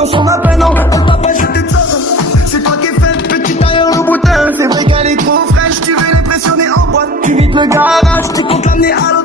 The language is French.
quand son appel, non, elle t'a pas jeté de ça. C'est toi qui fais le petit tailleur au boutin. C'est vrai qu'elle est trop fraîche, tu veux l'impressionner en boîte. Tu vides le garage, tu comptes l'amener à l'hôtel.